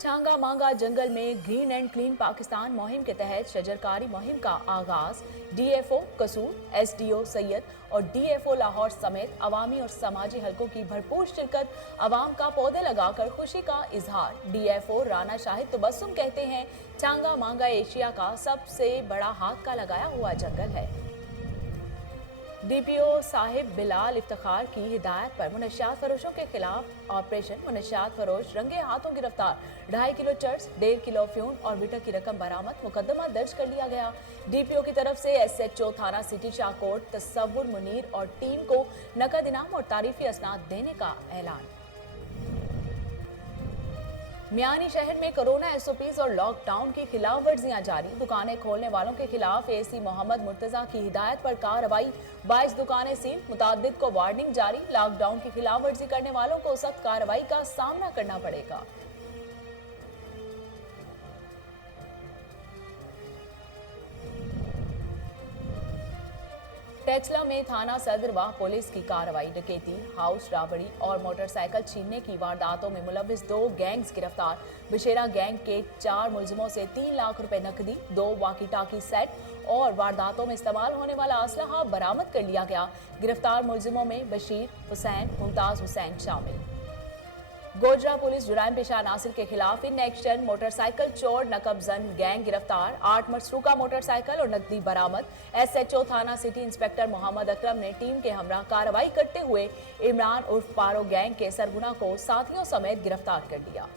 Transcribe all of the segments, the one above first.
छांगा मांगा जंगल में green and clean Pakistan मुहिम के तहत शजरकारी मुहिम का आगाज। डीएफओ कसूर, एसडीओ सैयद और डीएफओ लाहौर समेत अवामी और समाजी हलकों की भरपूर शिरकत, अवाम का पौधे लगाकर खुशी का इजहार। डीएफओ राना शाहिद तबस्सुम कहते हैं, छांगा मांगा एशिया का सबसे बड़ा हाथ का लगाया हुआ जंगल है। डीपीओ साहिब बिलाल इफ्तिखार की हिदायत पर मुनशियात फरोशों के खिलाफ ऑपरेशन। मुनशियात फरोश रंगे हाथों गिरफ्तार। 2.5 किलो चर्स, 1.5 किलो अफ्यूम और विटक की रकम बरामद। मुकदमा दर्ज कर लिया गया। डीपीओ की तरफ से एसएचओ थाना सिटी शाहकोट तसव्वुर मुनीर और टीम को नकद इनाम और तारीफी असनाद देने का ऐलान। मियानी शहर में कोरोना एसओपीज और लॉकडाउन की खिलाफ वर्जियां जारी। दुकानें खोलने वालों के खिलाफ एसी मोहम्मद मुर्तजा की हिदायत पर कार्रवाई। 22 दुकानें सील, मुतादिद को वार्निंग जारी। लॉकडाउन की खिलाफ वर्जी करने वालों को सख्त कार्रवाई का सामना करना पड़ेगा। टेक्सला में थाना सदर व पुलिस की कार्रवाई। डकैती, हाउस राबड़ी और मोटरसाइकिल छीनने की वारदातों में मुलविस 2 गैंग्स गिरफ्तार। बशेरा गैंग के 4 मुलजिमों से 3 लाख रुपए नकदी, 2 वाकी टाकी सेट और वारदातों में इस्तेमाल होने वाला असलहा बरामद कर लिया गया। गिरफ्तार मुलजिमों में बशीर हुसैन, मुमताज हुसैन शामिल। गोजरा पुलिस जुराइम पेशा नासिर के खिलाफ इन एक्शन। मोटरसाइकिल चोर नकबजन गैंग गिरफ्तार। 8 मसरूका मोटरसाइकिल और नकदी बरामद। एसएचओ थाना सिटी इंस्पेक्टर मोहम्मद अकरम ने टीम के हमरा कार्रवाई करते हुए इमरान उर्फ पारो गैंग के सरगुना को साथियों समेत गिरफ्तार कर लिया।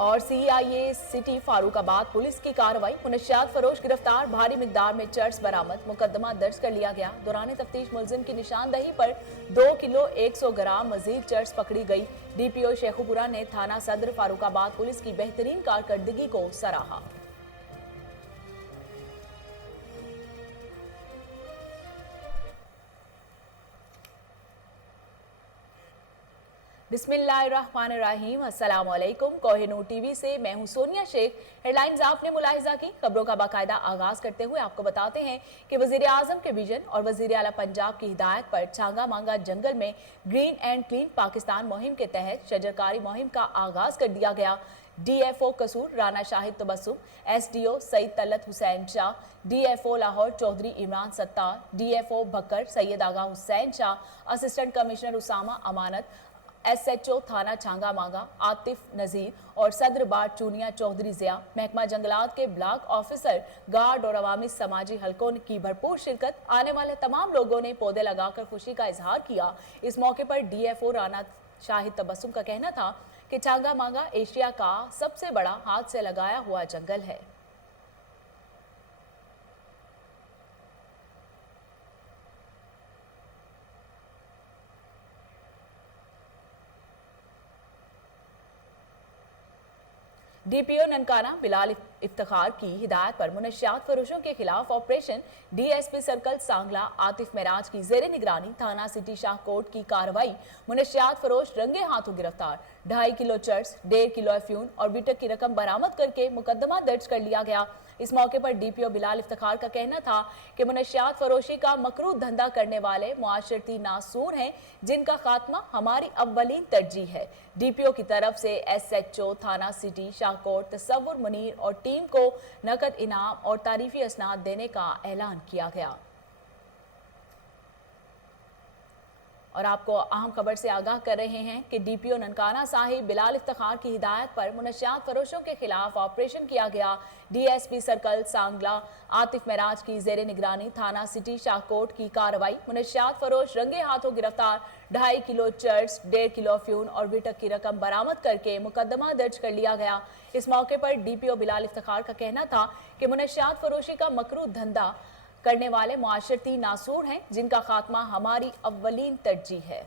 और सीआईए सिटी फारूकाबाद पुलिस की कार्रवाई। मुनशियात फरोश गिरफ्तार। भारी मिकदार में चर्स बरामद। मुकदमा दर्ज कर लिया गया। दौरान तफ्तीश मुलजिम की निशानदही पर 2 किलो 100 ग्राम मजीद चर्स पकड़ी गई। डीपीओ शेखुपुरा ने थाना सदर फारूकाबाद पुलिस की बेहतरीन कारकर्दगी को सराहा। बिस्मिल्लाहिर्रहमानिर्रहीम। अस्सलाम वालेकुम। कोहिनूर टीवी से मैं हूं सोनिया शेख। हेडलाइंस आपने मुलाहिजा की। खबरों का बाकायदा आगाज करते हुए आपको बताते हैं कि वजीर आजम के विजन और वजीर आला पंजाब की हिदायत पर छांगा मांगा जंगल में ग्रीन एंड क्लीन पाकिस्तान मुहिम के तहत शजरकारी मुहिम का आगाज कर दिया गया। DFO Kasur Rana Shahid Tabassum, SDO Saeed Talat Hussain Shah, DFO Lahore Chaudhry Imran Sattar, DFO Bhakkar Syed Agha Hussain Shah, assistant commissioner Usama Amanat, SHO थाना छांगा मांगा आतिफ नजीर और सदर बार चूनिया चौधरी जिया, महकमा जंगलात के ब्लॉक ऑफिसर गार्ड और अवामी समाजी हलकों की भरपूर शिरकत। आने वाले तमाम लोगों ने पौधे लगाकर खुशी का इजहार किया। इस मौके पर डीएफओ राना शाहिद तबस्सुम का कहना था कि छांगा मांगा एशिया का सबसे बड़ा हाथ से लगाया हुआ जंगल है। डीपीओ ननकाना बिलाल इफ्तिखार की हिदायत पर मुनशियात फरोशों के खिलाफ operation. DSP circle Sangla Atif Meraj की जेर निगरानी थाना सिटी शाहकोट की कार्रवाई। मुनशियात फरोश रंगे हाथों गिरफ्तार। 2.5 किलो चर्स, 1.5 किलो अफ्यूम और बीटक की रकम बरामद करके मुकदमा दर्ज कर लिया गया। इस मौके पर डीपीओ बिलाल इफ्तिखार का कहना था कि मुनशियात फरोशी का मकरू धंधा करने वाले मुआशरती नासूर हैं, जिनका खात्मा हमारी अव्वलीन तरजीह है। डीपीओ की तरफ से एसएचओ थाना सिटी शाहकोट तसव्वुर मुनीर और टीम को नकद इनाम और तारीफी असनाद देने का ऐलान किया गया। और आपको अहम खबर से आगाह कर रहे हैं कि डीपीओ ननकाना साहिब बिलाल इफ्तिखार की हिदायत पर मुनशियात फरोशों के खिलाफ ऑपरेशन किया गया। डीएसपी सर्कल सांगला आतिफ मेराज की जेर निगरानी थाना सिटी शाहकोट की कार्रवाई। मुनशियात फरोश रंगे हाथों गिरफ्तार। 2.5 किलो चर्स, 1.5 किलो अफ्यूम और बीटक की रकम बरामद करके मुकदमा दर्ज कर लिया गया। इस मौके पर डीपीओ बिलाल इफ्तिखार का कहना था कि मुनशियात फरोशी का मकरू धंधा करने वाले मुआशरती नासूर हैं, जिनका खात्मा हमारी अव्वलीन तरजीह है।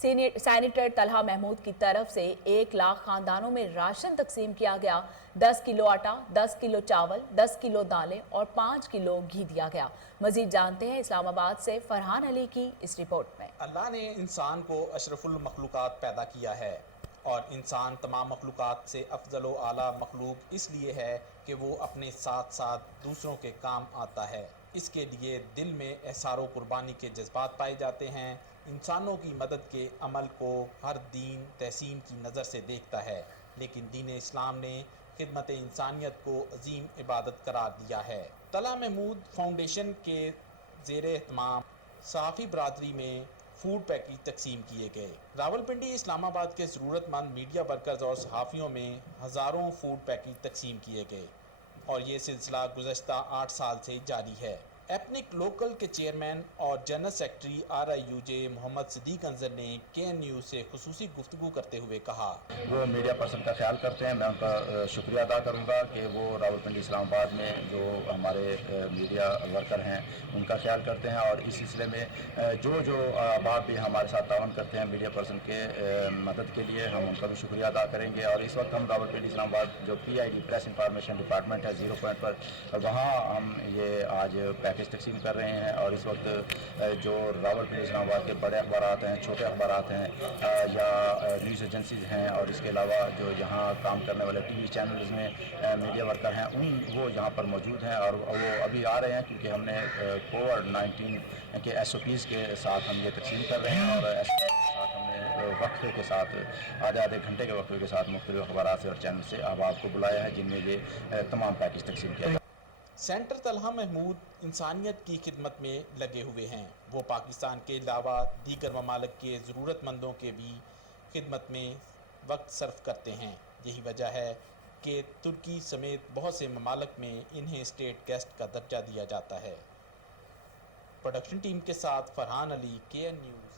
सैनिटर तलहा महमूद की तरफ से 1 लाख खानदानों में राशन तकसीम किया गया। 10 किलो आटा, 10 किलो चावल, 10 किलो दालें और 5 किलो घी दिया गया। मजीद जानते हैं इस्लामाबाद से फरहान अली की इस रिपोर्ट में। अल्लाह ने इंसान को अशरफुल मखलूकात पैदा किया है اور انسان تمام مخلوقات سے افضل و اعلیٰ مخلوق اس لیے ہے کہ وہ اپنے ساتھ ساتھ دوسروں کے کام آتا ہے۔ اس کے لیے دل میں احسار و قربانی کے جذبات پائے جاتے ہیں۔ انسانوں کی مدد کے عمل کو ہر دین تحسین کی نظر سے دیکھتا ہے، لیکن دین اسلام نے خدمت انسانیت کو عظیم عبادت قرار دیا ہے۔ طلعہ محمود فاؤنڈیشن کے زیر اہتمام صحافی برادری میں فوڈ پیکج تقسیم کیے گئے۔ راولپنڈی اسلام آباد کے ضرورت مند میڈیا ورکرز اور صحافیوں میں ہزاروں فوڈ پیکج تقسیم کیے گئے اور یہ سلسلہ گزشتہ 8 سال سے جاری ہے۔ ایپنک لوکل کے چیئرمین اور جنرل سیکرٹری RIUJ محمد صدیق انظر نے KN نیوز سے خصوصی گفتگو کرتے ہوئے کہا، وہ میڈیا پرسن کا خیال کرتے ہیں۔ میں ان کا شکریہ ادا کروں گا کہ وہ راولپنڈی اسلام آباد میں جو ہمارے میڈیا ورکر ہیں ان کا خیال کرتے ہیں، اور اس سلسلے میں جو احباب بھی ہمارے ساتھ تعاون کرتے ہیں میڈیا پرسن کے مدد کے لیے، ہم ان کا بھی شکریہ ادا کریں گے۔ اور اس وقت ہم راولپنڈی اسلام آباد جو PID پریس انفارمیشن ڈپارٹمنٹ ہے 0 پوائنٹ پر، وہاں ہم یہ آج پیکج تقسیم کر رہے ہیں۔ اور اس وقت جو راولپنڈی اسلام آباد کے بڑے اخبارات ہیں، چھوٹے اخبارات ہیں یا نیوز ایجنسیز ہیں، اور اس کے علاوہ جو یہاں کام کرنے والے TV چینلز میں میڈیا ورکر ہیں، وہ یہاں پر موجود ہیں اور وہ ابھی آ رہے ہیں، کیونکہ ہم نے کووڈ-19 کے SOPs کے ساتھ ہم یہ تقسیم کر رہے ہیں، اور SOPs کے ساتھ ہم نے وقفے کے ساتھ آدھے گھنٹے کے وقفے کے ساتھ مختلف اخبارات سے اور چینل سے احباب کو بلایا ہے، جن میں یہ تمام پیکج تقسیم کیا۔ سینٹر طلحہ محمود انسانیت کی خدمت میں لگے ہوئے ہیں۔ وہ پاکستان کے علاوہ دیگر ممالک کے ضرورت مندوں کے بھی خدمت میں وقت صرف کرتے ہیں۔ یہی وجہ ہے کہ ترکی سمیت بہت سے ممالک میں انہیں اسٹیٹ گیسٹ کا درجہ دیا جاتا ہے۔ پروڈکشن ٹیم کے ساتھ فرحان علی، KN نیوز۔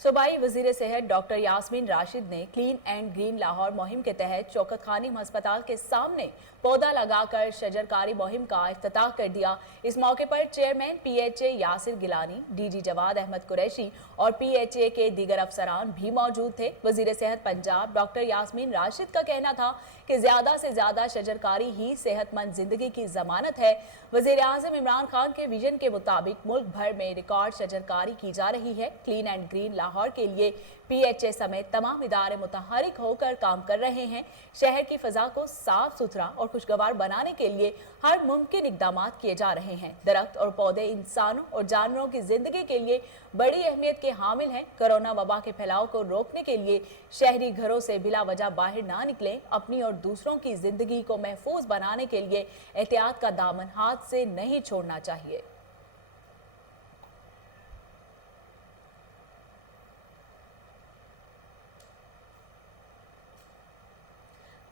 صوبائی وزیر صحت ڈاکٹر یاسمین راشد نے کلین اینڈ گرین لاہور مہم کے تحت شوکت خانم ہسپتال کے سامنے پودا لگا کر شجرکاری مہم کا افتتاح کر دیا۔ اس موقع پر chairman PHA Yasir Gilani, DG Jawad Ahmad Qureshi اور PHA کے دیگر افسران بھی موجود تھے۔ وزیر صحت پنجاب ڈاکٹر یاسمین راشد کا کہنا تھا کہ زیادہ سے زیادہ شجرکاری ہی صحت مند زندگی کی ضمانت ہے۔ وزیر اعظم عمران خان کے ویژن کے مطابق ملک بھر میں ریکارڈ شجرکاری کی جا رہی ہے۔ کلین اینڈ گرین لاہور کے لیے PHA سمیت تمام ادارے متحرک ہو کر کام کر رہے ہیں۔ شہر کی فضا کو صاف ستھرا اور خوشگوار بنانے کے لیے ہر ممکن اقدامات کیے جا رہے ہیں۔ درخت اور پودے انسانوں اور جانوروں کی زندگی کے لیے بڑی اہمیت کے حامل ہیں۔ کرونا وبا کے پھیلاؤ کو روکنے کے لیے شہری گھروں سے بلا وجہ باہر نہ نکلیں۔ اپنی اور دوسروں کی زندگی کو محفوظ بنانے کے لیے احتیاط کا دامن ہاتھ سے نہیں چھوڑنا چاہیے۔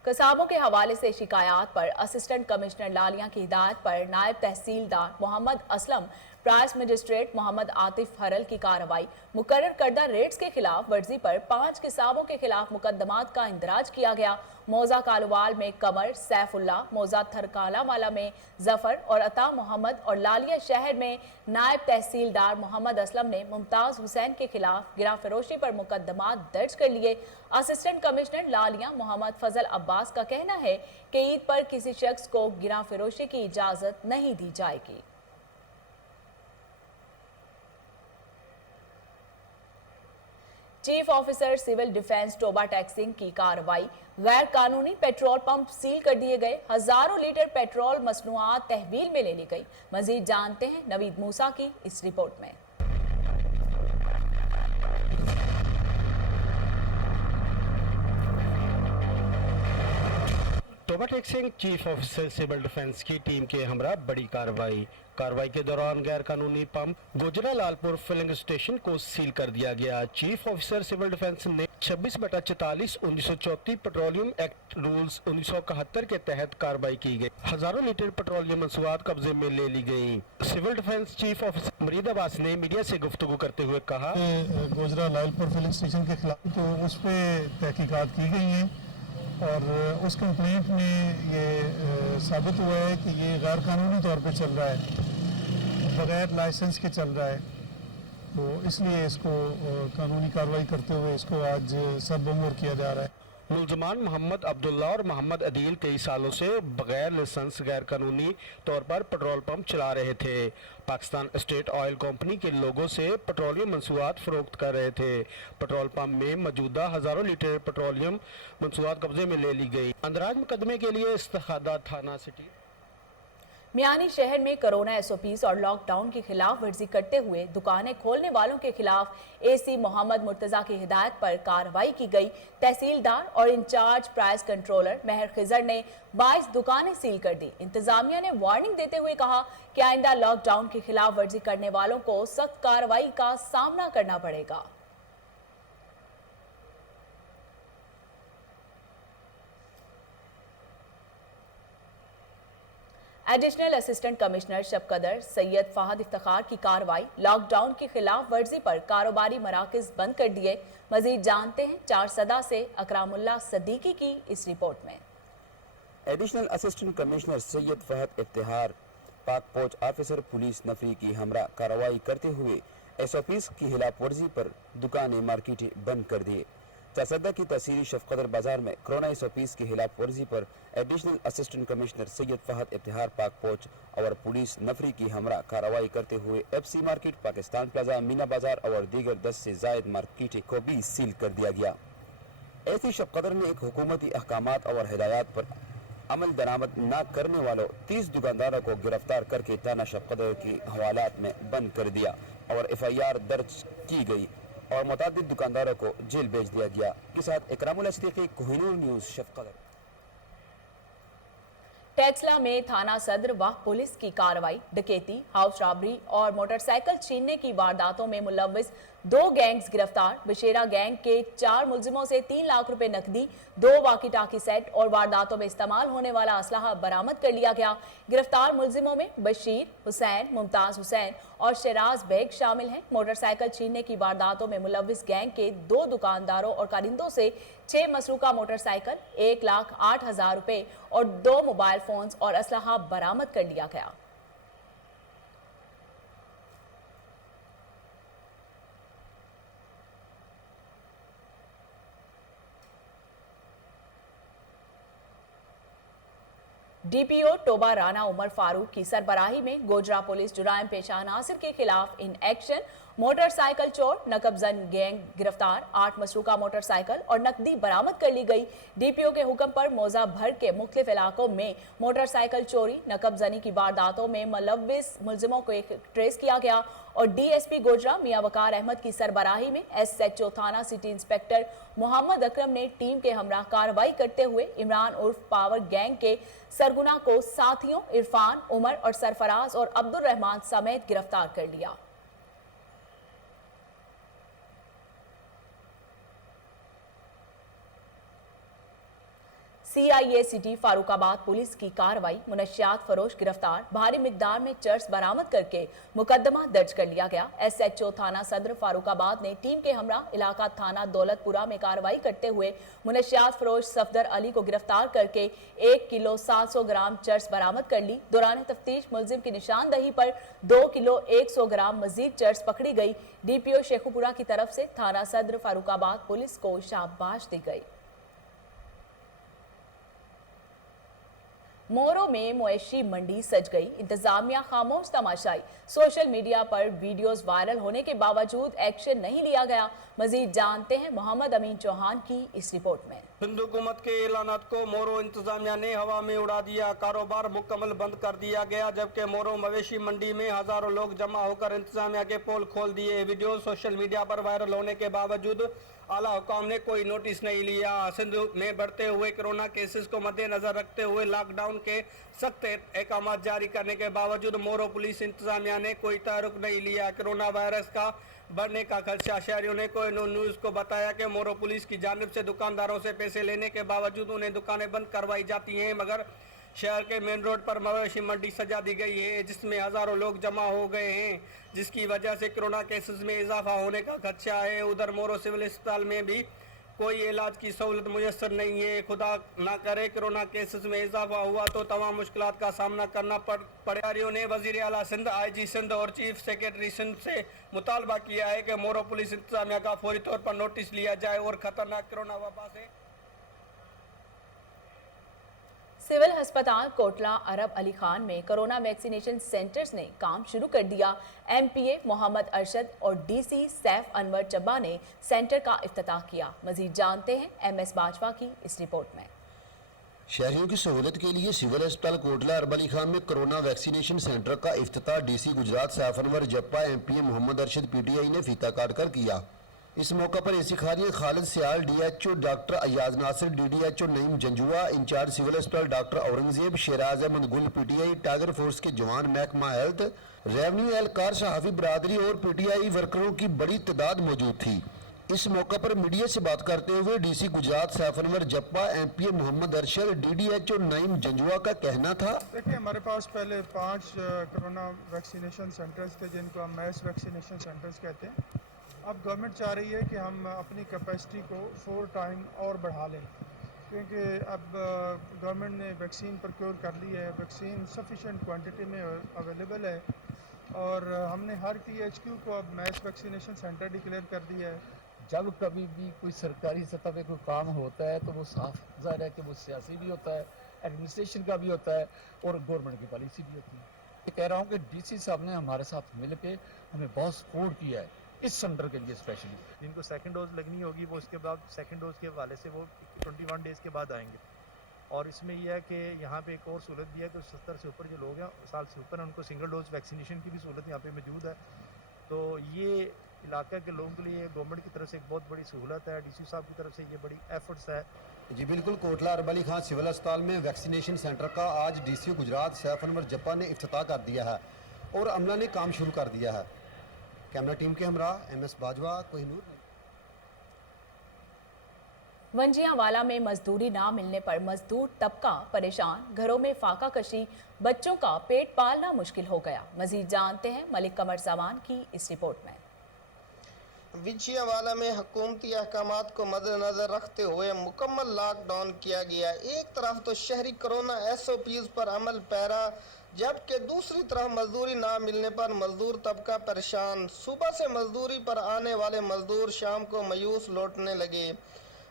قصابوں کے حوالے سے شکایات پر اسسٹنٹ کمشنر لالیاں کی ہدایت پر نائب تحصیلدار محمد اسلم، پرائس مجسٹریٹ محمد عاطف ہرل کی کارروائی۔ مقرر کردہ ریٹس کے خلاف ورزی پر 5 قصابوں کے خلاف مقدمات کا اندراج کیا گیا۔ موضع کالوال میں قمر، سیف اللہ، موضع تھرکالہ والا میں ظفر اور عطا محمد اور لالیہ شہر میں نائب تحصیلدار محمد اسلم نے ممتاز حسین کے خلاف گرہ فروشی پر مقدمات درج کر لیے۔ اسسٹنٹ کمشنر لالیہ محمد فضل عباس کا کہنا ہے کہ عید پر کسی شخص کو گرہ فروشی کی اجازت نہیں دی جائے گی۔ Chief officer civil defence Toba taxing کی کارروائی۔ غیر قانونی پیٹرول پمپ سیل کر دیے گئے، ہزاروں لیٹر پیٹرول مصنوعات تحویل میں لے لی گئی۔ مزید جانتے ہیں نوید موسیٰ کی اس رپورٹ میں۔ Toba taxing chief officer civil defence کی ٹیم کے ہمراہ بڑی کارروائی کے دوران غیر قانونی پمپ گوجرا لال پور فلنگ اسٹیشن کو سیل کر دیا گیا۔ چیف آفیسر سول ڈیفنس نے 26/44 1934 پیٹرولیم ایکٹ رولز 1971 کے تحت کارروائی کی گئی۔ ہزاروں لیٹر پیٹرولیم مصنوعات قبضے میں لے لی گئی۔ سول ڈیفنس چیف آفیسر مرید عباس نے میڈیا سے گفتگو کرتے ہوئے کہا، گوجرا لال پور فلنگ اسٹیشن کے خلاف تو اس پہ تحقیقات کی گئی ہیں اور اس کمپلینٹ میں یہ ثابت ہوا ہے کہ یہ غیر قانونی طور پہ چل رہا ہے، بغیر لائسنس کے چل رہا ہے तो इसलिए इसको कानूनी कार्रवाई करते हुए इसको आज सब बमूर किया जा रहा है। मुलजमान मोहम्मद अब्दुल्ला और मोहम्मद अदील कई सालों से बगैर लाइसेंस गैर कानूनी तौर पर पेट्रोल पंप चला रहे थे। पाकिस्तान स्टेट ऑयल कंपनी के लोगों से पेट्रोलियम मंसूआत फरोख्त कर रहे थे। पेट्रोल पंप में मौजूदा हजारों लीटर पेट्रोलियम मंसूआत कब्जे में ले ली गई। अंदराज मुकदमे के लिए इस्तेखादा थाना सिटी मियानी शहर में कोरोना एसओपीज और लॉकडाउन की खिलाफ वर्जी करते हुए दुकानें खोलने वालों के खिलाफ एसी मोहम्मद मुर्तजा की हिदायत पर कार्रवाई की गई। तहसीलदार और इंचार्ज प्राइस कंट्रोलर महर खिजर ने 22 दुकानें सील कर दी। इंतजामिया ने वार्निंग देते हुए कहा कि आइंदा लॉकडाउन की खिलाफ वर्जी करने वालों को सख्त कार्रवाई का सामना करना पड़ेगा। Additional assistant commissioner Shabqadar Syed Fahad Iftikhar की कार्रवाई। लॉकडाउन की खिलाफ वर्जी पर कारोबारी मराकज बंद कर दिए। मजीद जानते हैं 4 सदा से अकरामुल्लाह सदीकी की इस रिपोर्ट में। Additional assistant commissioner Syed Fahad Iftikhar Pak फौज ऑफिसर पुलिस नफरी की हमरा कार्रवाई करते हुए एसओपीज की खिलाफ वर्जी पर दुकानें मार्केटें बंद कर दिए। चासदा की तहसीली शफकदर बाजार में कोरोना एसओपीज की खिलाफ वर्जी पर additional assistant commissioner Syed Fahad Iftikhar Pak फौज और पुलिस नफरी की हमरा कार्रवाई करते हुए FC market, Pakistan plaza, Meena बाजार और दीगर 10 से जायद मार्केटें को भी सील कर दिया गया। ऐसी शफकदर ने एक हुकूमती अहकामात और हिदायत पर अमल दरामद न करने वालों 30 दुकानदारों को गिरफ्तार करके थाना शफकदर की हवालात में बंद कर दिया और एफआईआर दर्ज की गई और मुतादिद दुकानदारों को जेल भेज दिया गया। के साथ इकरामुल्लाह सदीकी, कोहिनूर न्यूज़, शफकदर। टेक्सला में थाना सदर व पुलिस की कार्रवाई। डकैती, हाउस रॉबरी और मोटरसाइकिल छीनने की वारदातों में मुलव्विस 2 गैंग्स गिरफ्तार। बशेरा गैंग के 4 मुलजिमों से 3 लाख रुपए नकदी, 2 वाकी टाकी सेट और वारदातों में इस्तेमाल होने वाला असलहा बरामद कर लिया गया। गिरफ्तार मुलजिमों में बशीर हुसैन, मुमताज हुसैन और शराज बेग शामिल हैं। मोटरसाइकिल छीनने की वारदातों में मुलव्विस गैंग के 2 दुकानदारों और कारिंदों से 6 मसरूका मोटरसाइकिल, 1,08,000 रुपए और 2 मोबाइल फोन्स और असलहा बरामद कर लिया गया। डीपीओ टोबा राना उमर फारूक की सरबराही में गोजरा पुलिस जुराइम पेशा नासिर के खिलाफ इन एक्शन। मोटरसाइकिल चोर, नकबजन गैंग गिरफ्तार, 8 मसरूका मोटरसाइकिल और नकदी बरामद कर ली गई। डीपीओ के हुक्म पर मौजा भर के मुख्तलिफ इलाकों में मोटरसाइकिल चोरी, नकबजनी की वारदातों में मुलव्विस मुलजिमों को ट्रेस किया गया और डीएसपी गोजरा मियां वकार अहमद की सरबराही में एसएचओ थाना सिटी इंस्पेक्टर मोहम्मद अकरम ने टीम के हमरा कार्रवाई करते हुए इमरान उर्फ पावर गैंग के सरगुना को साथियों इरफान, उमर और सरफराज और अब्दुल रहमान समेत गिरफ्तार कर लिया। सीआईए सिटी फारूकाबाद पुलिस की कार्रवाई। मुनशियात फरोश गिरफ्तार, भारी मिकदार में चर्स बरामद करके मुकदमा दर्ज कर लिया गया। एसएचओ थाना सदर फारूकाबाद ने टीम के हमरा इलाका थाना दौलतपुरा में कार्रवाई करते हुए मुनशियात फरोश सफदर अली को गिरफ्तार करके 1 किलो 700 ग्राम चर्स बरामद कर ली। दौरान तफ्तीश मुलजिम की निशानदही पर 2 किलो 100 ग्राम मजीद चर्स पकड़ी गई। डीपीओ शेखुपुरा की तरफ से थाना सदर फारूकाबाद पुलिस को शाबाश दी गई। मोरो में मवेशी मंडी सज गई, इंतजामिया खामोश तमाशाई। सोशल मीडिया पर वीडियोस वायरल होने के बावजूद एक्शन नहीं लिया गया। मजीद जानते हैं मोहम्मद अमीन चौहान की इस रिपोर्ट में। सिंध हुकूमत के ऐलानात को मोरो इंतजामिया ने हवा में उड़ा दिया। कारोबार मुकम्मल बंद कर दिया गया, जबकि मोरो मवेशी मंडी में हजारों लोग जमा होकर इंतजामिया के पोल खोल दिए। वीडियो सोशल मीडिया पर वायरल होने के बावजूद आला हुकाम ने कोई नोटिस नहीं लिया। सिंध में बढ़ते हुए कोरोना केसेस को मद्देनजर रखते हुए लॉकडाउन के सख्त अहकाम जारी करने के बावजूद मोरो पुलिस इंतजामिया ने कोई तहरुक नहीं लिया। कोरोना वायरस का बढ़ने का खदशा। शहरियों ने कोहिनूर न्यूज़ को बताया कि मोरो पुलिस की जानिब से दुकानदारों से पैसे लेने के बावजूद उन्हें दुकानें बंद करवाई जाती हैं, मगर शहर के मेन रोड पर मवेशी मंडी सजा दी गई है, जिसमें हजारों लोग जमा हो गए हैं, जिसकी वजह से कोरोना केसेस में इजाफा होने का खदशा है। उधर मोरो सिविल अस्पताल में भी कोई इलाज की सहूलत मुयसर नहीं है। खुदा ना करे कोरोना केसेस में इजाफा हुआ तो तमाम मुश्किलात का सामना करना पड़े। ने वजीर आला सिंध, IG सिंध और चीफ सेक्रेटरी सिंध से मुतालबा किया है कि मोरो पुलिस इंतजामिया का फौरी तौर पर नोटिस लिया जाए और खतरनाक कोरोना वबा से सिविल अस्पताल कोटला अरब अली खान में कोरोना वैक्सीनेशन सेंटर्स ने काम शुरू कर दिया। MPA मोहम्मद अरशद और DC सैफ अनवर चब्बा ने सेंटर का इफ्तिताह किया। मजीद जानते हैं MS बाजवा की इस रिपोर्ट में। शहरियों की सहूलत के लिए सिविल अस्पताल कोटला अरब अली खान में कोरोना वैक्सीनेशन सेंटर का इफ्तिताह DC Gujarat Saif Anwar जप्पा, MPA Mohammad Arshad PTI ने फीता काट कर किया। इस मौका पर AC खारिया Khalid Sial, DHO doctor Ayaz Nasir, DDHO Naeem Janjua, incharge civil अस्पताल doctor Aurangzeb, Sheraz Ahmed Gul PTI, tiger force के जवान, महकमा हेल्थ, रेवन्यू एहलकार, सहाफ़ी बरादरी और PTI वर्करों की बड़ी तादाद मौजूद थी। इस मौका पर मीडिया से बात करते हुए DC Gujarat Saif Anwar जप्पा, MPA Mohammad Arshad, DDHO Naeem Janjua का कहना था, देखिए हमारे पास पहले 5 कोरोना वैक्सीनेशन सेंटर्स थे जिनको हम मैस वैक्सीनेशन सेंटर्स कहते हैं। अब गवर्नमेंट चाह रही है कि हम अपनी कैपेसिटी को 4 टाइम और बढ़ा लें, क्योंकि अब गवर्नमेंट ने वैक्सीन प्रोक्योर कर ली है, वैक्सीन सफिशेंट क्वांटिटी में अवेलेबल है और हमने हर THQ को अब मैस वैक्सीनेशन सेंटर डिक्लेयर कर दिया है। जब कभी भी कोई सरकारी सतह पे कोई काम होता है तो वो साफ ज़ाहिर है कि वो सियासी भी होता है, एडमिनिस्ट्रेशन का भी होता है और गवर्नमेंट की पॉलिसी भी होती है। मैं कह रहा हूँ कि DC साहब ने हमारे साथ मिल के हमें बहुत सपोर्ट किया है इस सेंटर के लिए स्पेशली। जिनको सेकंड डोज लगनी होगी वो उसके बाद सेकंड डोज के हवाले से वो 21 डेज़ के बाद आएंगे। और इसमें यह है कि यहाँ पे एक और सहूलत भी है कि 70 से ऊपर जो लोग हैं, साल से ऊपर हैं, उनको सिंगल डोज वैक्सीनेशन की भी सहूलत यहाँ पे मौजूद है। तो ये इलाके के लोगों के लिए गवर्नमेंट की तरफ से एक बहुत बड़ी सहूलत है, DC साहब की तरफ से ये बड़ी एफर्ट्स है। जी बिल्कुल, कोटला अरब अली खान सिविल अस्पताल में वैक्सीनेशन सेंटर का आज DC गुजरात सैफ अनवर जप्पा ने इफ्तिताह कर दिया है और अमला ने काम शुरू कर दिया है। कैमरा टीम के हमरा MS बाजवा, कोहिनूर। वंजियावाला में मजदूरी ना मिलने पर मजदूर तबका परेशान, घरों में फाका कशी, बच्चों का पेट पालना मुश्किल हो गया। मजीद जानते हैं मलिक कमर सामान की इस रिपोर्ट में। विजयवाड़ा में हुकूमती अहकामात को मद्देनजर रखते हुए मुकम्मल लॉकडाउन किया गया। एक तरफ तो शहरी कोरोना SOPs पर अमल पैरा, जबकि दूसरी तरफ मजदूरी ना मिलने पर मजदूर तबका परेशान। सुबह से मजदूरी पर आने वाले मजदूर शाम को मायूस लौटने लगे।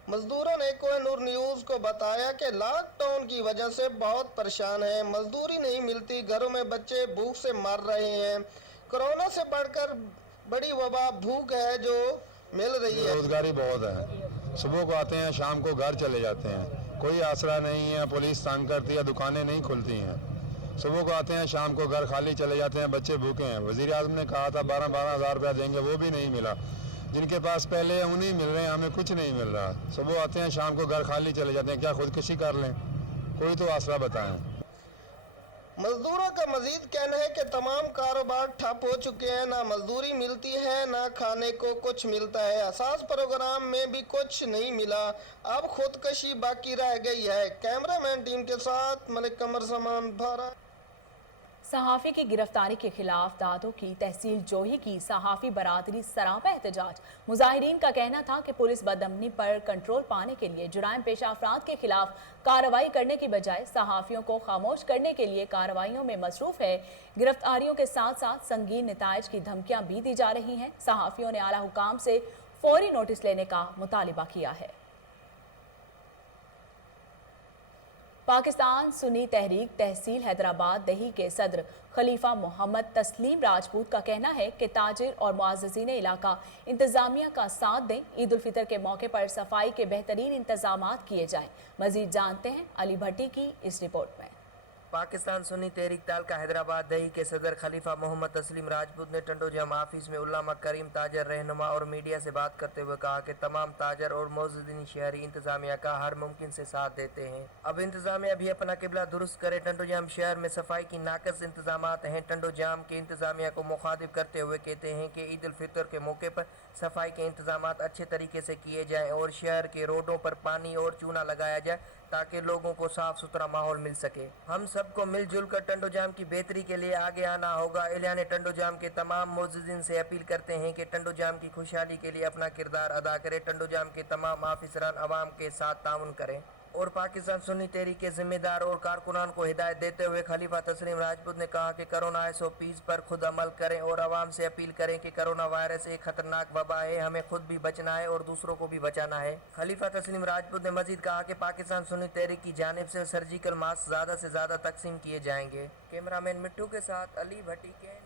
मजदूरों ने कोहिनूर न्यूज़ को बताया कि लॉकडाउन की वजह से बहुत परेशान हैं, मजदूरी नहीं मिलती, घरों में बच्चे भूख से मर रहे हैं। कोरोना से बढ़कर बड़ी वबा भूख है जो मिल रही है। रोजगारी बहुत है, सुबह को आते हैं शाम को घर चले जाते हैं, कोई आसरा नहीं है, पुलिस तंग करती है, दुकानें नहीं खुलती हैं। सुबह को आते हैं शाम को घर खाली चले जाते हैं, बच्चे भूखे हैं। वज़ीर आज़म ने कहा था 12-12 हज़ार रुपया देंगे, वो भी नहीं मिला। जिनके पास पहले है उन्हीं मिल रहे हैं, हमें कुछ नहीं मिल रहा। सुबह आते हैं शाम को घर खाली चले जाते हैं, क्या खुदकुशी कर लें? कोई तो आसरा बताएं। मजदूरों का मजीद कहना है कि तमाम कारोबार ठप हो चुके हैं, ना मजदूरी मिलती है ना खाने को कुछ मिलता है। असास प्रोग्राम में भी कुछ नहीं मिला, अब खुदकशी बाकी रह गई है। कैमरामैन टीम के साथ मलिक कमर सामान, भारत। सहाफ़ी की गिरफ्तारी के खिलाफ दादों की तहसील जोही की सहाफ़ी बरादरी सरापा एहतजाज। मुजाहिरीन का कहना था कि पुलिस बदअमनी पर कंट्रोल पाने के लिए जुराइम पेशा अफराद के खिलाफ कार्रवाई करने की बजाय सहाफ़ियों को खामोश करने के लिए कार्रवाइयों में मसरूफ़ है। गिरफ्तारियों के साथ साथ संगीन नताइज की धमकियां भी दी जा रही हैं। सहाफ़ियों ने आला हुकाम से फौरी नोटिस लेने का मुतालिबा किया है। पाकिस्तान सुन्नी तहरीक तहसील हैदराबाद दही के सदर खलीफा मोहम्मद तस्लीम राजपूत का कहना है कि ताजिर और मुअज़्ज़िज़ीन इलाका इंतज़ामिया का साथ दें। ईद उल फितर के मौके पर सफाई के बेहतरीन इंतजामात किए जाएं। मजीद जानते हैं अली भट्टी की इस रिपोर्ट में। पाकिस्तान सुन्नी तहरीक तालका हैदराबाद दही के सदर खलीफा मोहम्मद तस्लीम राजपूत ने टंडो जाम ऑफिस में उल्लामा करीम ताजर रहनुमा और मीडिया से बात करते हुए कहा कि तमाम ताजर और मुअज़्ज़िज़ीन शहरी इंतजामिया का हर मुमकिन से साथ देते हैं। अब इंतजामिया भी अपना किबला दुरुस्त करे। टंडो जाम शहर में सफाई की नाकस इंतजामात हैं। टंडो जाम के इंतजामिया को मुखातिब करते हुए कहते हैं कि ईद उल फितर के मौके पर सफाई के इंतजामात अच्छे तरीके से किए जाएँ और शहर के रोडों पर पानी और चूना लगाया जाए ताकि लोगों को साफ सुथरा माहौल मिल सके। हम सबको मिलजुल कर टंडो जाम की बेहतरी के लिए आगे आना होगा। एलान टंडो जाम के तमाम मौजूदीन से अपील करते हैं कि टंडो जाम की खुशहाली के लिए अपना किरदार अदा करें। टंडो जाम के तमाम ऑफिसरान अवाम के साथ ताउन करें और पाकिस्तान सुन्नी तहरीक के जिम्मेदार और कारकुनान को हिदायत देते हुए खलीफा तस्लीम राजपूत ने कहा कि कोरोना SOPs पर खुद अमल करें और आवाम से अपील करें कि कोरोना वायरस एक खतरनाक वबा है, हमें खुद भी बचना है और दूसरों को भी बचाना है। खलीफा तस्लीम राजपूत ने मजीद कहा कि पाकिस्तान सुन्नी तहरीक की जानिब से सर्जिकल मास्क ज़्यादा से ज़्यादा तकसीम किए जाएंगे। कैमरामैन मिट्टू के साथ अली भट्टी के।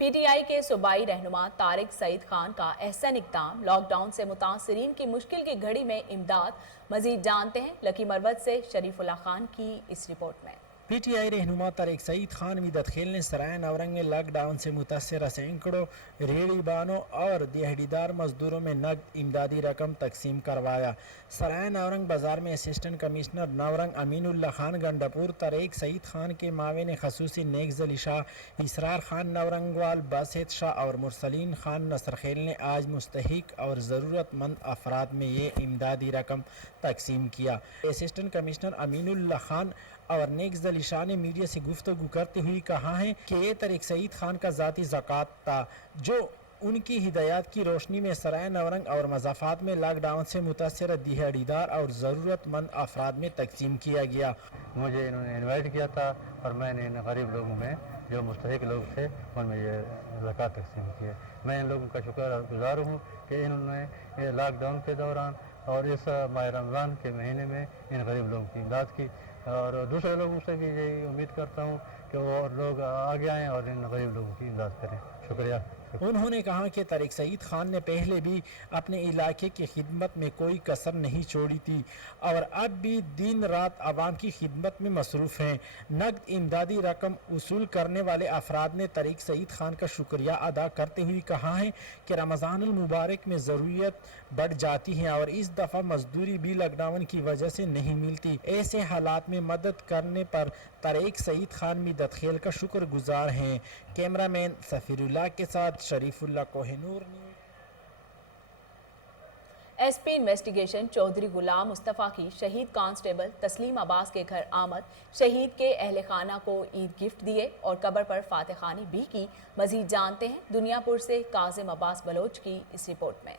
PTI के सूबाई रहनुमा तारिक सईद खान का अहसन इक़दाम, लॉकडाउन से मुतासरीन की मुश्किल की घड़ी में इमदाद। मजीद जानते हैं लकी मरवत से शरीफुल्लाह खान की इस रिपोर्ट में। PTI रहनुमा तारिक सईद खान विदत खेल ने सराय नवरंग में लॉकडाउन से मुतासर सैकड़ों रेड़ी बानों और दिहाड़ीदार मजदूरों में नकद इमदादी रकम तकसीम करवाया। सराय नवरंग बाजार में असिस्टेंट कमिश्नर नवरंग अमीनुल्लाह खान गंडापुर तारिक सईद खान के मावेन खसूसी नेक्स अली शाह, इसरार खान नवरंगवाल, बासित शाह और मुरसलीन खान नसरखेल ने आज मुस्तहिक और ज़रूरतमंद अफराद में ये इमदादी रकम तकसीम किया। असिस्टेंट कमिश्नर अमीनुल्लाह खान और नेक्स अली शाह ने मीडिया से गुफ्तगू करते हुए कहा है कि ये तारिक सईद खान का ज़ाती ज़कात था जो उनकी हिदायत की रोशनी में सराय नवरंग और मज़ाफ़ात में लॉकडाउन से मुतासर दिहाड़ीदार और ज़रूरतमंद अफराद में तकसीम किया गया। मुझे इन्होंने इनवाइट किया था और मैंने इन गरीब लोगों में जो मुस्तहिक लोग थे उनमें ये ज़कात तकसीम की है। मैं इन लोगों का शुक्रगुज़ार हूँ कि इन्होंने लॉकडाउन के दौरान और इस माह रमज़ान के महीने में इन गरीब लोगों की इमदाद की और दूसरे लोगों से भी यही उम्मीद करता हूँ कि वो और लोग आगे आएँ और इन गरीब लोगों की इमदाद करें। शुक्रिया। उन्होंने कहा कि तारिक सईद खान ने पहले भी अपने इलाके की खिदमत में कोई कसर नहीं छोड़ी थी और अब भी दिन रात आवाम की खिदमत में मसरूफ़ हैं। नकद इमदादी रकम वसूल करने वाले अफराद ने तारिक सईद खान का शुक्रिया अदा करते हुए कहा है कि रमज़ानुल मुबारक में ज़रूरत बढ़ जाती है और इस दफ़ा मजदूरी भी लॉकडाउन की वजह से नहीं मिलती। ऐसे हालात में मदद करने पर तारिक सईद खान मिदत खेल का शुक्रगुजार हैं। कैमरामैन सफीरुल्लाह के साथ शरीफुल्लाह कोहिनूर। SP इन्वेस्टिगेशन चौधरी गुलाम मुस्तफ़ा की शहीद कांस्टेबल तस्लीम अब्बास के घर आमद, शहीद के अहले खाना को ईद गिफ्ट दिए और कब्र पर फातिहानी भी की। मजीद जानते हैं दुनियापुर से काजिम अब्बास बलोच की इस रिपोर्ट में।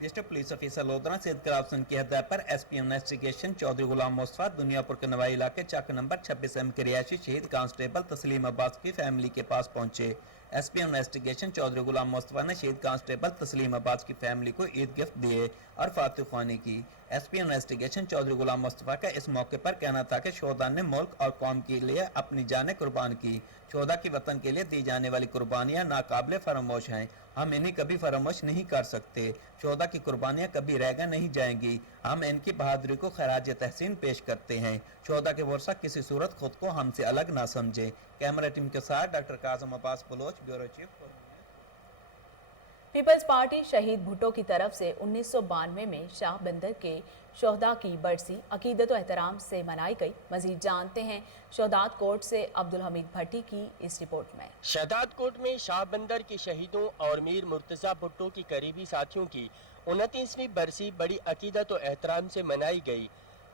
District police officer Lodhran Syed Karasan की हदायत पर SP इन्वेस्टिगेशन चौधरी गुलाम मुस्तफ़ा दुनियापुर के नवाई इलाके चक नंबर 26M के रिहायशी शहीद कांस्टेबल तस्लीम अब्बास की फैमिली के पास पहुंचे। SP इन्वेस्टिगेशन चौधरी गुलाम मुस्तफ़ा ने शहीद कांस्टेबल तस्लीम अब्बास की फैमिली को ईद गिफ्ट दिए और फातिहानी की। SP इन्वेस्टिगेशन चौधरी गुलाम मुस्तफ़ा का इस मौके पर कहना था कि शोहदा ने मुल्क और कौम के लिए अपनी जानें कुर्बान की। शोहदा की वतन के लिए दी जाने वाली कुर्बानियाँ नाकाबिले फरामोश हैं, हम इन्हें कभी फरामोश नहीं कर सकते। शोहदा की कुर्बानियाँ कभी रह नहीं जाएंगी, हम इनकी बहादुरी को खराज तहसीन पेश करते हैं। शोहदा के वर्षा किसी सूरत खुद को हमसे अलग ना समझे। कैमरा टीम के साथ doctor Kazim Abbas Baloch, bureau chief. Peoples Party Shaheed Bhutto की तरफ से 1992 में शाह बंदर के शोहदा की बरसी अकीदत व एहतराम से मनाई गई। मजीद जानते हैं शहदाद कोट से अब्दुल हमीद भट्टी की इस रिपोर्ट में। शहदाद कोट में शाह बंदर के शहीदों और मीर मुर्तज़ा भुट्टो की करीबी साथियों की 29वीं बरसी बड़ी अकीदत व एहतराम से मनाई गई।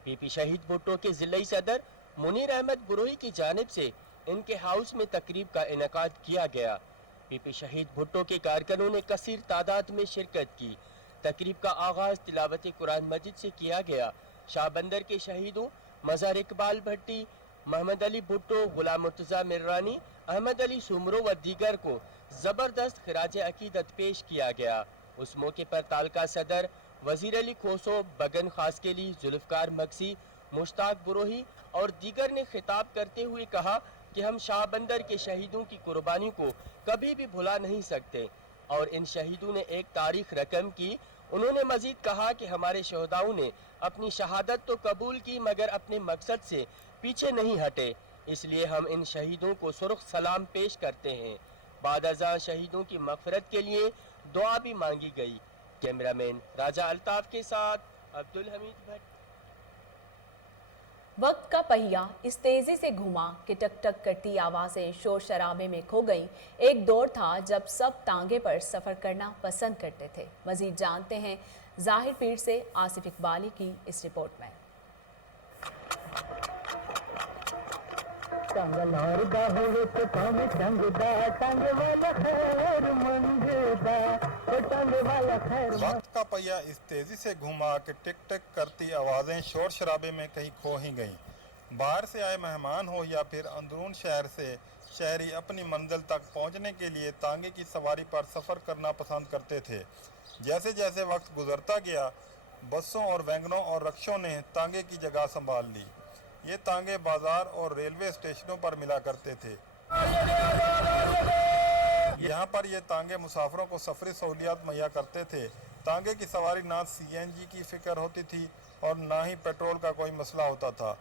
PP शहीद भुट्टो के जिले सदर मुनीर अहमद बुरोही की जानिब से इनके हाउस में तकरीब का इनेकाद किया गया। PP शहीद भुट्टो के कारकुनों ने कसीर तादाद में शिरकत की। तकरीब का आगाज तिलावत कुरान मजिद से किया गया। शाह बंदर के शहीदों मज़हर इकबाल भट्टी, मोहम्मद अली भुट्टो, गुलाम मुर्तज़ा मिर्रानी, अहमद अली सुमरो व दीगर को ज़बरदस्त खिराज अकीदत पेश किया गया। उस मौके पर तालका सदर वज़ीर अली खोसो, बगन खासकेली, जुल्फ़कार मगसी, मुश्ताक बुरोही और दीगर ने खिताब करते हुए कहा कि हम शाह बंदर के शहीदों की कुर्बानी को कभी भी भुला नहीं सकते और इन शहीदों ने एक तारीख रकम की। उन्होंने मजीद कहा कि हमारे शहदाओं ने अपनी शहादत तो कबूल की मगर अपने मकसद से पीछे नहीं हटे, इसलिए हम इन शहीदों को सुर्ख सलाम पेश करते हैं। बाद अज़ां शहीदों की मग़फ़िरत के लिए दुआ भी मांगी गई। कैमरामैन राजा अल्ताफ के साथ अब्दुल हमीद भट्ट। वक्त का पहिया इस तेजी से घुमा कि टक टक करती आवाजें शोर शराबे में खो गई। एक दौर था जब सब तांगे पर सफर करना पसंद करते थे। मजीद जानते हैं ज़ाहिर पीर से आसिफ इकबाली की इस रिपोर्ट में। वक्त का पहिया इस तेजी से घुमा कि टिक टिक करती आवाज़ें शोर शराबे में कहीं खो ही गईं। बाहर से आए मेहमान हो या फिर अंदरून शहर से शहरी अपनी मंजिल तक पहुंचने के लिए तांगे की सवारी पर सफ़र करना पसंद करते थे। जैसे जैसे वक्त गुजरता गया, बसों और वैगनों और रक्शों ने तांगे की जगह संभाल ली। ये तांगे बाजार और रेलवे स्टेशनों पर मिला करते थे। यहाँ पर ये तांगे मुसाफिरों को सफरी सहूलियात मुहैया करते थे। तांगे की सवारी ना CNG की फिक्र होती थी और ना ही पेट्रोल का कोई मसला होता था।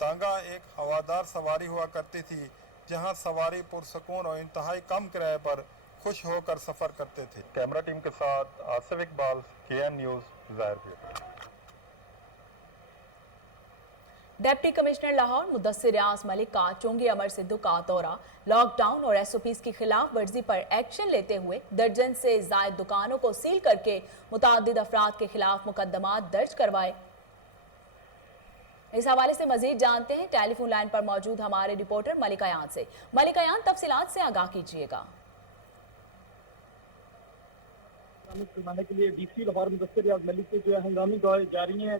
तांगा एक हवादार सवारी हुआ करती थी, जहाँ सवारी पुरसकून और इंतहाई कम किराए पर खुश होकर सफ़र करते थे। कैमरा टीम के साथ Asif Iqbal, KN news, Zahirpur. Deputy commissioner Lahore Mudassir Riaz Malik का चुंगी अमर सिद्धू का दौरा, लॉकडाउन और SOPs की खिलाफ वर्जी पर एक्शन लेते हुए दर्जन से जायद दुकानों को सील करके मुतादिद अफराद के खिलाफ मुकदमा दर्ज करवाए। इस हवाले से मजीद जानते हैं टेलीफोन लाइन पर मौजूद हमारे रिपोर्टर मलिक अयान से। मलिक अयान, तफसीलात से आगाह कीजिएगा। के लिए DC लाहौर मुदस्सिर रियाज मलिक के जो है हंगामी दौरे जारी हैं।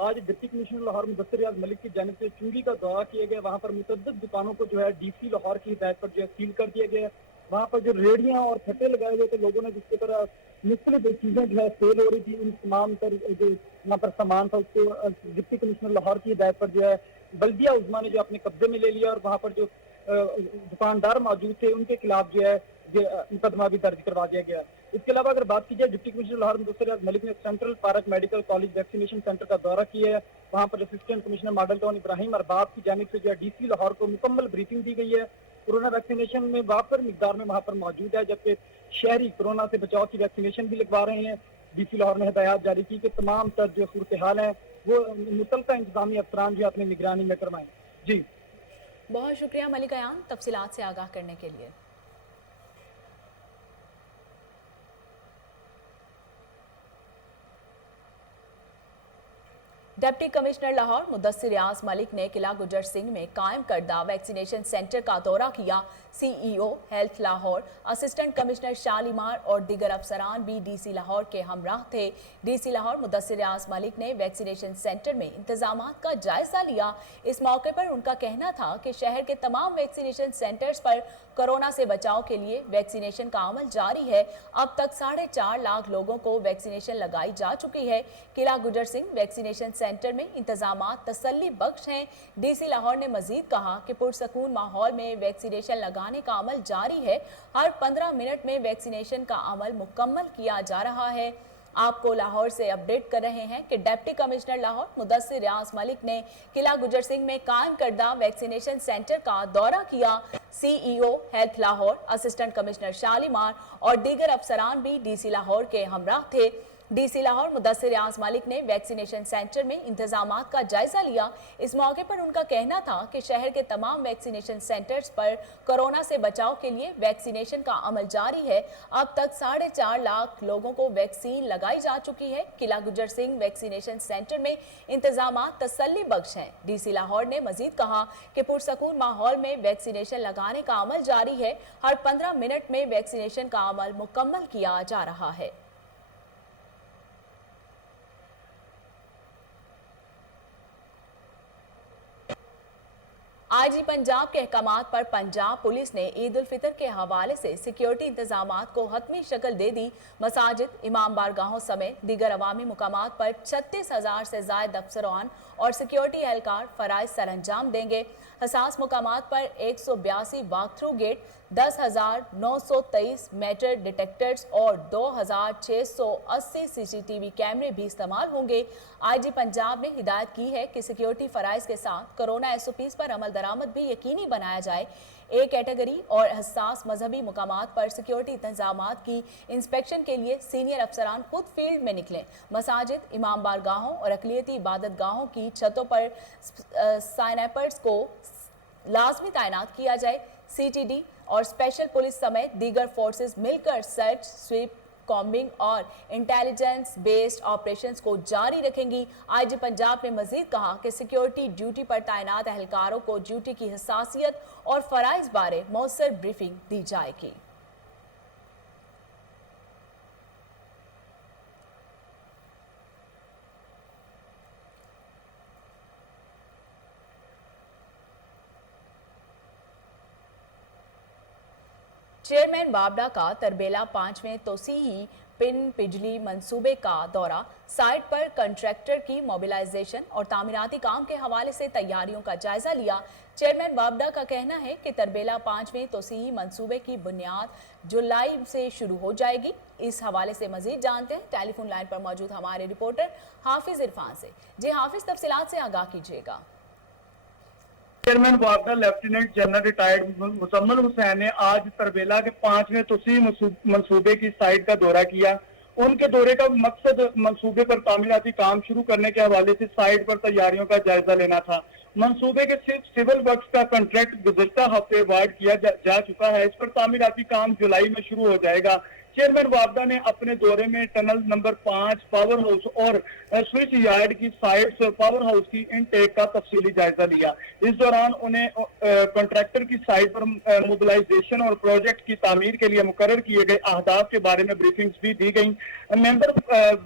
आज डिप्टी कमिश्नर लाहौर मुदस्सिर रियाज मलिक की जानिब से चुंगी का दौरा किया गया। वहाँ पर मुतअद्दिद दुकानों को जो है DC लाहौर की हिदायत पर जो है सील कर दिया गया। वहाँ पर जो रेहड़ियाँ और फटे लगाए गए थे लोगों ने, जिसके तरह मुख्तलिफ चीज़ें जो है सेल हो रही थी, उन तमाम तर जो यहाँ पर सामान था उसको डिप्टी कमिश्नर लाहौर की हिदायत पर जो है बल्दिया उज़्मा ने जो अपने कब्जे में ले लिया और वहाँ पर जो दुकानदार मौजूद थे उनके खिलाफ जो है मुकदमा भी दर्ज करवा दिया गया। इसके अलावा अगर बात की जाए, डिप्टी कमिश्नर लाहौर मुदस्सिर रियाज मलिक ने central park medical college vaccination centre का दौरा किया है। वहाँ पर assistant commissioner model town Ibrahim Arbab की जानिब से जो है DC लाहौर को मुकम्मल ब्रीफिंग दी गई है। कोरोना वैक्सीनेशन में वाफर मिकदार में वहाँ पर मौजूद है, जबकि शहरी कोरोना से बचाव की वैक्सीनेशन भी लगवा रहे हैं। DC लाहौर ने हिदायत जारी की कि तमाम तर जो सूरत हाल है वो मुतलका इंतजामी अफसरान जो अपनी निगरानी में करवाएं। जी, बहुत शुक्रिया मलिक अयान, तफसीलात से आगाह करने के लिए। डिप्टी कमिश्नर लाहौर मुदस्सिर रियाज मलिक ने किला गुजर सिंह में कायम करदा वैक्सीनेशन सेंटर का दौरा किया। CEO health Lahore, assistant commissioner Shalimar और दीगर अफसरान भी DC लाहौर के हमराह थे। DC लाहौर मुदस्सिर रियाज मलिक ने वैक्सीनेशन सेंटर में इंतजामात का जायजा लिया। इस मौके पर उनका कहना था कि शहर के तमाम वैक्सीनेशन सेंटर्स पर कोरोना से बचाव के लिए वैक्सीनेशन का अमल जारी है। अब तक 4.5 लाख लोगों को वैक्सीनेशन लगाई जा चुकी है। किला गुजर सिंह वैक्सीनेशन सेंटर में इंतजामात तसल्ली बख्श हैं। DC लाहौर ने मजीद कहा कि पुरसकून माहौल में वैक्सीनेशन लगाने का अमल जारी है। हर 15 मिनट में वैक्सीनेशन का अमल मुकम्मल किया जा रहा है। आपको लाहौर से अपडेट कर रहे हैं कि डिप्टी कमिश्नर लाहौर मुदस्सिर रियाज मलिक ने किला गुजर सिंह में कायम करदा वैक्सीनेशन सेंटर का दौरा किया। CEO health Lahore, assistant commissioner Shalimar और दीगर अफसरान भी DC लाहौर के हमराह थे। DC लाहौर मुदस्सिर रियाज मलिक ने वैक्सीनेशन सेंटर में इंतजामात का जायजा लिया। इस मौके पर उनका कहना था कि शहर के तमाम वैक्सीनेशन सेंटर्स पर कोरोना से बचाव के लिए वैक्सीनेशन का अमल जारी है। अब तक 4.5 लाख लोगों को वैक्सीन लगाई जा चुकी है। किला गुजर सिंह वैक्सीनेशन सेंटर में इंतजामात तसल्ली बख्श हैं। DC लाहौर ने मजीद कहा कि पुरसकून माहौल में वैक्सीनेशन लगाने का अमल जारी है। हर 15 मिनट में वैक्सीनेशन का अमल मुकम्मल किया जा रहा है। IG पंजाब के अहकामात पर पंजाब पुलिस ने ईद उल फितर के हवाले से सिक्योरिटी इंतजामात को हतमी शक्ल दे दी। मसाजिद, इमाम बारगाहों समेत दीगर अवामी मुकामात पर 36,000 से ज्यादा अफसरान और सिक्योरिटी एहलकार फराइज सर अंजाम देंगे। हसास मुकामात पर 182 walk through gate, 10,923 metal detectors और 2,680 CCTV कैमरे भी इस्तेमाल होंगे। IG पंजाब ने हिदायत की है कि सिक्योरिटी फराइज के साथ कोरोना SOPs पर अमल दरामद भी यकीनी बनाया जाए। ए कैटेगरी और हसास मजहबी मुकामात पर सिक्योरिटी इंतजामात की इंस्पेक्शन के लिए सीनियर अफसरान खुद फील्ड में निकलें। मसाजिद, इमाम बारगाहों और अक़लियती इबादत गाहों की छतों पर स्नाइपर्स को लाजमी तैनात किया जाए। CTD और स्पेशल पुलिस समेत दीगर फोर्सेस मिलकर सर्च, स्वीप कॉम्बिंग और इंटेलिजेंस बेस्ड ऑपरेशंस को जारी रखेंगी। आईजी पंजाब ने मजीद कहा कि सिक्योरिटी ड्यूटी पर तैनात एहलकारों को ड्यूटी की हसासियत और फराइज बारे मौसर ब्रीफिंग दी जाएगी। चेयरमैन बाबडा का तरबेला 5वें तोसीही पिन बिजली मंसूबे का दौरा, साइट पर कंट्रैक्टर की मोबिलाइजेशन और तामीराती काम के हवाले से तैयारियों का जायजा लिया। चेयरमैन बाबडा का कहना है कि तरबेला 5वें तोसीही मंसूबे की बुनियाद जुलाई से शुरू हो जाएगी। इस हवाले से मजीद जानते हैं टेलीफोन लाइन पर मौजूद हमारे रिपोर्टर हाफिज इरफान से। जी हाफिज, तफसीलात से आगाह कीजिएगा। चेयरमैन वापडा lieutenant general retired Musammal Hussain ने आज तरबेला के 5वें तोसी मंसूबे की साइट का दौरा किया। उनके दौरे का मकसद मंसूबे पर तामीराती काम शुरू करने के हवाले से साइट पर तैयारियों का जायजा लेना था। मंसूबे के सिविल वर्क्स का कॉन्ट्रैक्ट गुज़श्ता हफ्ते अवार्ड किया जा चुका है। इस पर तामीराती काम जुलाई में शुरू हो जाएगा। चेयरमैन वापडा ने अपने दौरे में टनल नंबर 5, पावर हाउस और स्विच यार्ड की साइट्स और पावर हाउस की इनटेक का तफसीली जायजा लिया। इस दौरान उन्हें कॉन्ट्रैक्टर की साइट पर मोबिलाइजेशन और प्रोजेक्ट की तामीर के लिए मुकर्रर किए गए अहदाफ के बारे में ब्रीफिंग्स भी दी गई। मेंबर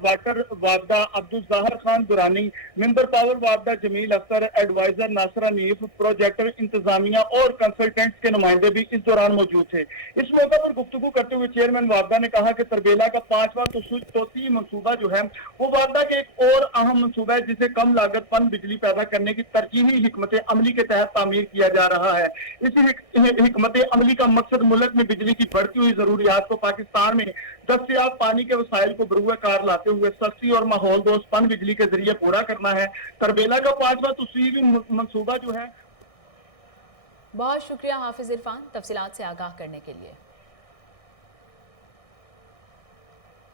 वाटर वापडा अब्दुल खान दुरानी, मेंबर पावर वापडा जमील अख्तर, एडवाइजर नासरा नीफ, प्रोजेक्टर इंतजामिया और कंसल्टेंट्स के नुमाइंदे भी इस दौरान मौजूद थे। इस मौके पर गुफ्तगू करते हुए चेयरमैन वापडा ने कहा कि तरबेला का 5वां तोसी मंसूबा जो है वो वापडा के एक और अहम मंसूबा है, जिसे कम लागत पन बिजली पैदा करने की तरजीही हिकमत अमली के तहत तामीर किया जा रहा है। इसी हिकमत अमली का मकसद मुल्क में बिजली की बढ़ती हुई जरूरियात को पाकिस्तान में दस्तयाब पानी के वसाइल को बरूए कार लाते हुए सस्ती और माहौल दोस्त पन बिजली के जरिए पूरा करना है। तरबेला का 5वां तोसी मंसूबा जो है। बहुत शुक्रिया हाफिज इरफान, तफसीलात से आगाह करने के लिए।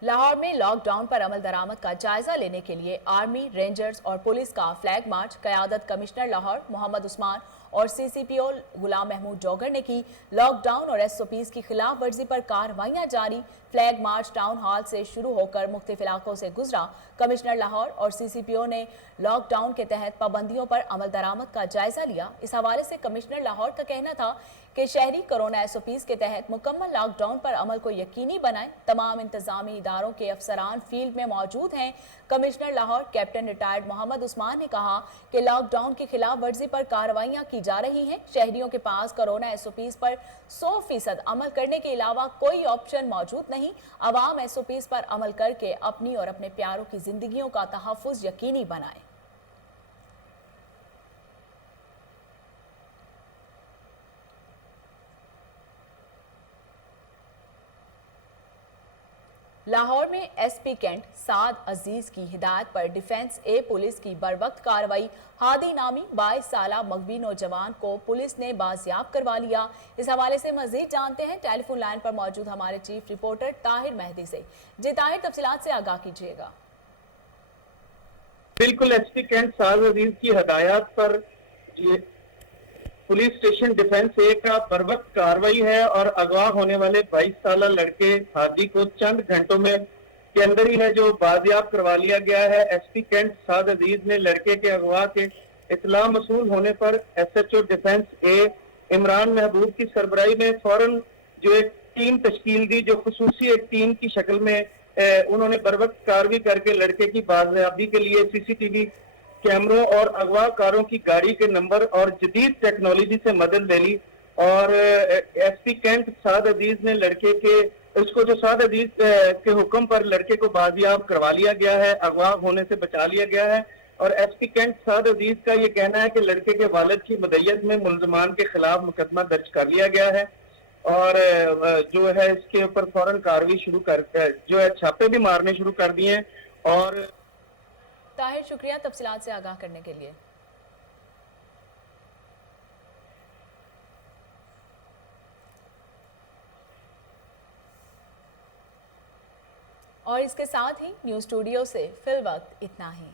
लाहौर में लॉकडाउन पर अमल दरामद का जायजा लेने के लिए आर्मी, रेंजर्स और पुलिस का फ्लैग मार्च क़यादत कमिश्नर लाहौर मोहम्मद उस्मान और CCPO गुलाम महमूद जौगर ने की। लॉकडाउन और SOPs की खिलाफ वर्जी पर कार्रवाइयां जारी। फ्लैग मार्च टाउन हॉल से शुरू होकर मुख्तलिफ इलाकों से गुजरा। कमिश्नर लाहौर और CCPO ने लॉकडाउन के तहत पाबंदियों पर अमल दरामद का जायजा लिया। इस हवाले से कमिश्नर लाहौर का कहना था कि शहरी कोरोना SOPs के तहत मुकम्मल लॉकडाउन पर अमल को यकीनी बनाएं। तमाम इंतजामी इदारों के अफसरान फील्ड में मौजूद हैं। Commissioner Lahore captain retired Mohammad Usman ने कहा कि लॉकडाउन की खिलाफ वर्जी पर कार्रवाइयां की जा रही हैं। शहरियों के पास कोरोना SOPs पर 100% अमल करने के अलावा कोई ऑप्शन मौजूद नहीं। अवाम SOPs पर अमल करके अपनी और अपने प्यारों की जिंदगियों का तहफ़्फ़ुज़ यकीनी बनाएं। लाहौर में SP कैंट साद अजीज की हिदायत पर डिफेंस पुलिस की बरवक्त कार्रवाई। हादी नामी 22 साला मगबी नौजवान को पुलिस ने बाजियाब करवा लिया। इस हवाले से मजीद जानते हैं टेलीफोन लाइन पर मौजूद हमारे चीफ रिपोर्टर ताहिर मेहदी से। जी ताहिर, तफसीलात से आगाह कीजिएगा। बिल्कुल, SP कैंट साद अजीज की हिदायत पर पुलिस स्टेशन डिफेंस का बरवक्त कार्रवाई है और अगवा होने वाले 22 साल लड़के हादी को चंद घंटों में के अंदर ही है जो बाजियाब करवा लिया गया है। SP कैंट साद अजीज ने लड़के के अगवा के इतला मसूल होने पर SHO डिफेंस इमरान महबूब की सरबराही में फौरन जो एक टीम तश्कील दी, जो खुसूसी एक टीम की शक्ल में उन्होंने बरवक्त कार्रवाई करके लड़के की बाजियाबी के लिए CCTV कैमरों और अगवाकारों की गाड़ी के नंबर और जदीद टेक्नोलॉजी से मदद ले ली। और SP कैंट साद अजीज ने लड़के के जो साद अजीज के हुक्म पर लड़के को बाजियाब करवा लिया गया है, अगवा होने से बचा लिया गया है। और SP कैंट साद अजीज का ये कहना है कि लड़के के वालिद की मदय्यत में मुलजमान के खिलाफ मुकदमा दर्ज कर लिया गया है और जो है इसके ऊपर फौरन कार्रवाई शुरू कर जो है छापे भी मारने शुरू कर दिए हैं। और ताहिर, शुक्रिया तफसीलात से आगाह करने के लिए। और इसके साथ ही न्यूज़ स्टूडियो से फिल वक्त इतना ही।